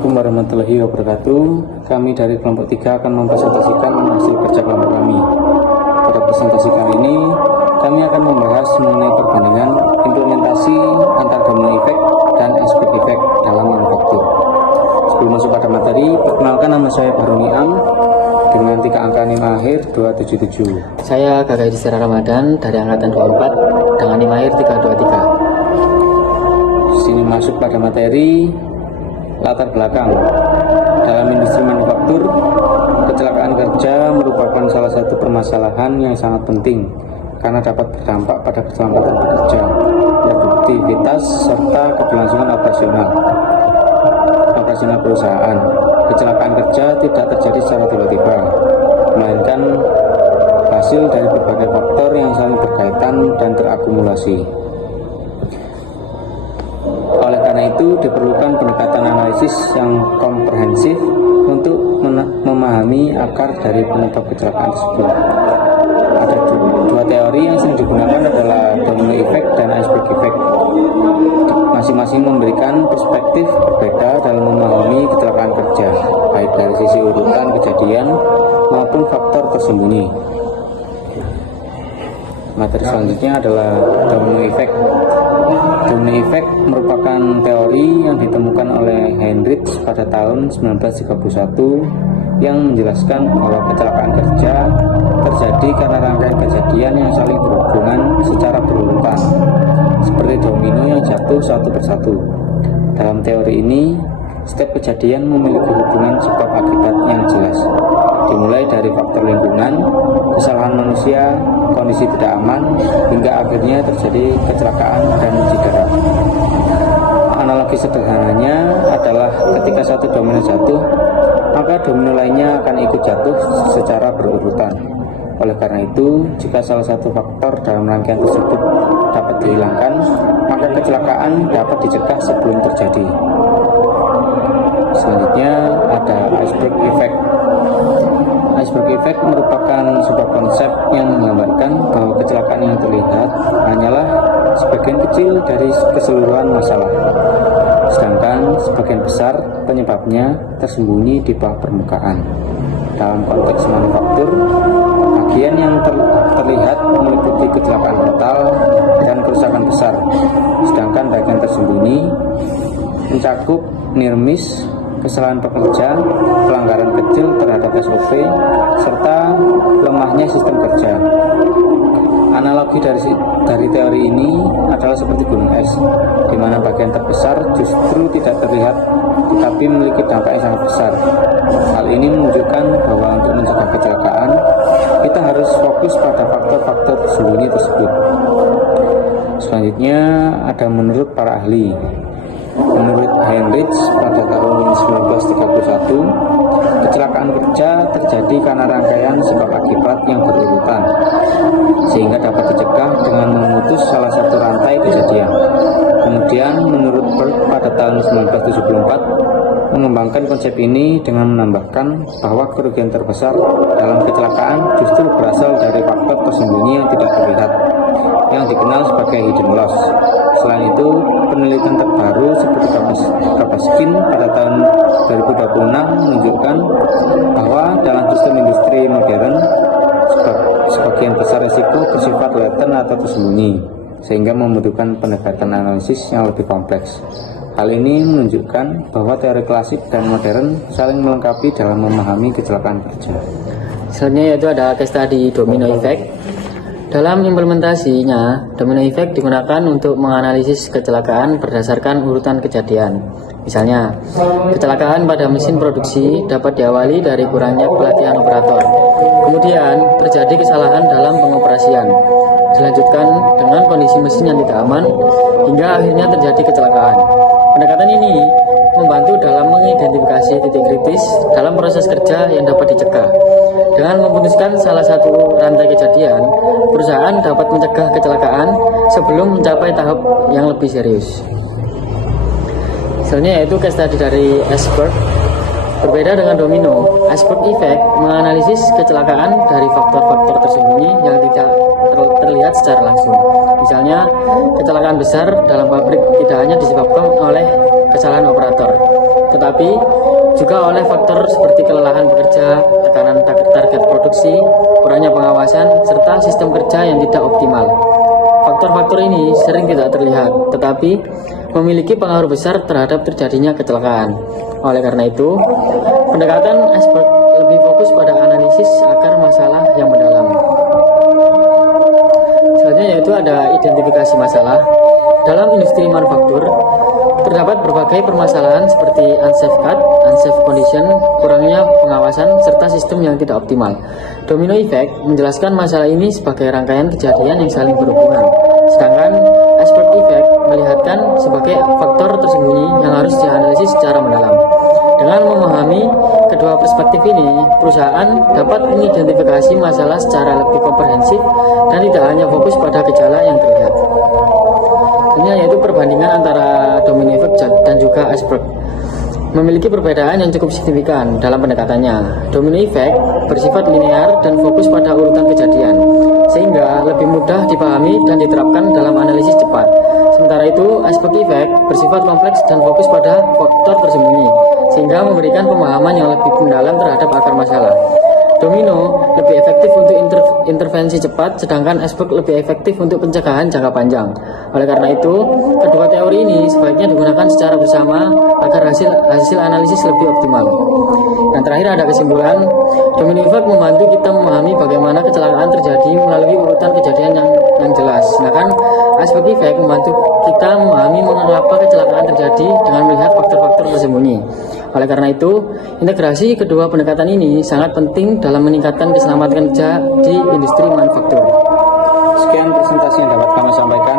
Assalamualaikum warahmatullahi wabarakatuh. Kami dari kelompok 3 akan mempresentasikan hasil kerja kelompok kami. Pada presentasi kali ini, kami akan membahas mengenai perbandingan implementasi antara domino effect dan iceberg effect dalam manufaktur. Sebelum masuk pada materi, perkenalkan nama saya Baruni Am dengan 3 angka NIM akhir 277. Saya Gagai Disera Ramadan dari angkatan 24 dengan NIM akhir 323. Sini masuk pada materi. Latar belakang dalam industri manufaktur, kecelakaan kerja merupakan salah satu permasalahan yang sangat penting karena dapat berdampak pada keselamatan pekerja, produktivitas serta keberlangsungan operasional perusahaan. Kecelakaan kerja tidak terjadi secara tiba-tiba, melainkan hasil dari berbagai faktor yang saling berkaitan dan terakumulasi. Oleh karena itu, diperlukan pendekatan analisis yang komprehensif untuk memahami akar dari penyebab kecelakaan tersebut. Ada dua teori yang sering digunakan adalah domino effect dan iceberg effect. Masing-masing memberikan perspektif berbeda dalam memahami kecelakaan kerja, baik dari sisi urutan kejadian maupun faktor tersembunyi. Materi selanjutnya adalah domino effect. Domino effect merupakan teori yang ditemukan oleh Heinrich pada tahun 1931 yang menjelaskan bahwa kecelakaan kerja terjadi karena rangkaian kejadian yang saling berhubungan secara berurutan, seperti domino yang jatuh satu persatu. Dalam teori ini, setiap kejadian memiliki hubungan sebab akibat yang jelas, dimulai dari faktor lingkungan, kesalahan manusia, kondisi tidak aman, hingga akhirnya terjadi kecelakaan dan cedera. Analogi sederhananya adalah ketika satu domino jatuh, maka domino lainnya akan ikut jatuh secara berurutan. Oleh karena itu, jika salah satu faktor dalam rangkaian tersebut dapat dihilangkan, maka kecelakaan dapat dicegah sebelum terjadi. Selanjutnya ada iceberg effect. Iceberg effect merupakan sebuah konsep yang menggambarkan bahwa kecelakaan yang terlihat hanyalah sebagian kecil dari keseluruhan masalah, sedangkan sebagian besar penyebabnya tersembunyi di bawah permukaan. Dalam konteks manufaktur, bagian yang terlihat meliputi kecelakaan fatal dan kerusakan besar, sedangkan bagian tersembunyi mencakup near miss, kesalahan pekerja, pelanggaran kecil terhadap SOP, serta lemahnya sistem kerja. Analogi dari teori ini adalah seperti gunung es, di mana bagian terbesar justru tidak terlihat, tetapi memiliki dampak yang sangat besar. Hal ini menunjukkan bahwa untuk mencegah kecelakaan, kita harus fokus pada faktor-faktor tersembunyi tersebut. Selanjutnya ada menurut para ahli. Menurut Heinrich pada tahun 1931, kecelakaan kerja terjadi karena rangkaian sebab akibat yang berurutan, sehingga dapat dicegah dengan memutus salah satu rantai kejadian. Kemudian menurut Berg pada tahun 1974 mengembangkan konsep ini dengan menambahkan bahwa kerugian terbesar dalam kecelakaan justru berasal dari faktor tersembunyi yang tidak terlihat, yang dikenal sebagai hidden loss. Selain itu, penelitian terbaru seperti Kapaskin pada tahun 2026 menunjukkan bahwa dalam sistem industri modern, sebagian besar risiko bersifat laten atau tersembunyi, sehingga membutuhkan pendekatan analisis yang lebih kompleks. Hal ini menunjukkan bahwa teori klasik dan modern saling melengkapi dalam memahami kecelakaan kerja. Selanjutnya yaitu ada case study domino effect. Dalam implementasinya, domino effect digunakan untuk menganalisis kecelakaan berdasarkan urutan kejadian. Misalnya, kecelakaan pada mesin produksi dapat diawali dari kurangnya pelatihan operator. Kemudian, terjadi kesalahan dalam pengoperasian. Dilanjutkan dengan kondisi mesin yang tidak aman, hingga akhirnya terjadi kecelakaan. Pendekatan ini membantu dalam mengidentifikasi titik kritis dalam proses kerja yang dapat dicegah. Dengan memutuskan salah satu rantai kejadian, perusahaan dapat mencegah kecelakaan sebelum mencapai tahap yang lebih serius. Selanjutnya yaitu case study dari iceberg. Berbeda dengan domino, iceberg effect menganalisis kecelakaan dari faktor-faktor tersembunyi yang tidak terlihat secara langsung. Misalnya, kecelakaan besar dalam pabrik tidak hanya disebabkan oleh kesalahan operator, tetapi tetapi juga oleh faktor seperti kelelahan bekerja, tekanan target produksi, kurangnya pengawasan, serta sistem kerja yang tidak optimal. Faktor-faktor ini sering tidak terlihat, tetapi memiliki pengaruh besar terhadap terjadinya kecelakaan. Oleh karena itu, pendekatan iceberg lebih fokus pada analisis akar masalah yang mendalam. Selanjutnya yaitu ada identifikasi masalah. Dalam industri manufaktur, terdapat berbagai permasalahan seperti unsafe cut, unsafe condition, kurangnya pengawasan, serta sistem yang tidak optimal. Domino effect menjelaskan masalah ini sebagai rangkaian kejadian yang saling berhubungan, sedangkan iceberg effect melihatkan sebagai faktor tersembunyi yang harus dianalisis secara mendalam. Dengan memahami kedua perspektif ini, perusahaan dapat mengidentifikasi masalah secara lebih komprehensif dan tidak hanya fokus pada gejala yang terlihat. Ini yaitu perbandingan antara domino effect dan juga iceberg. Memiliki perbedaan yang cukup signifikan dalam pendekatannya. Domino effect bersifat linear dan fokus pada urutan kejadian, sehingga lebih mudah dipahami dan diterapkan dalam analisis cepat. Sementara itu, iceberg effect bersifat kompleks dan fokus pada faktor tersembunyi, sehingga memberikan pemahaman yang lebih mendalam terhadap akar masalah. Domino lebih efektif untuk intervensi cepat, sedangkan iceberg lebih efektif untuk pencegahan jangka panjang. Oleh karena itu, kedua teori ini sebaiknya digunakan secara bersama agar hasil analisis lebih optimal. Dan terakhir ada kesimpulan, domino effect membantu kita memahami bagaimana kecelakaan terjadi melalui urutan kejadian yang jelas. Sedangkan iceberg effect membantu kita memahami mengapa kecelakaan terjadi dengan melihat faktor-faktor tersembunyi. Oleh karena itu, integrasi kedua pendekatan ini sangat penting dalam meningkatkan keselamatan kerja di industri manufaktur. Sekian presentasi yang dapat kami sampaikan.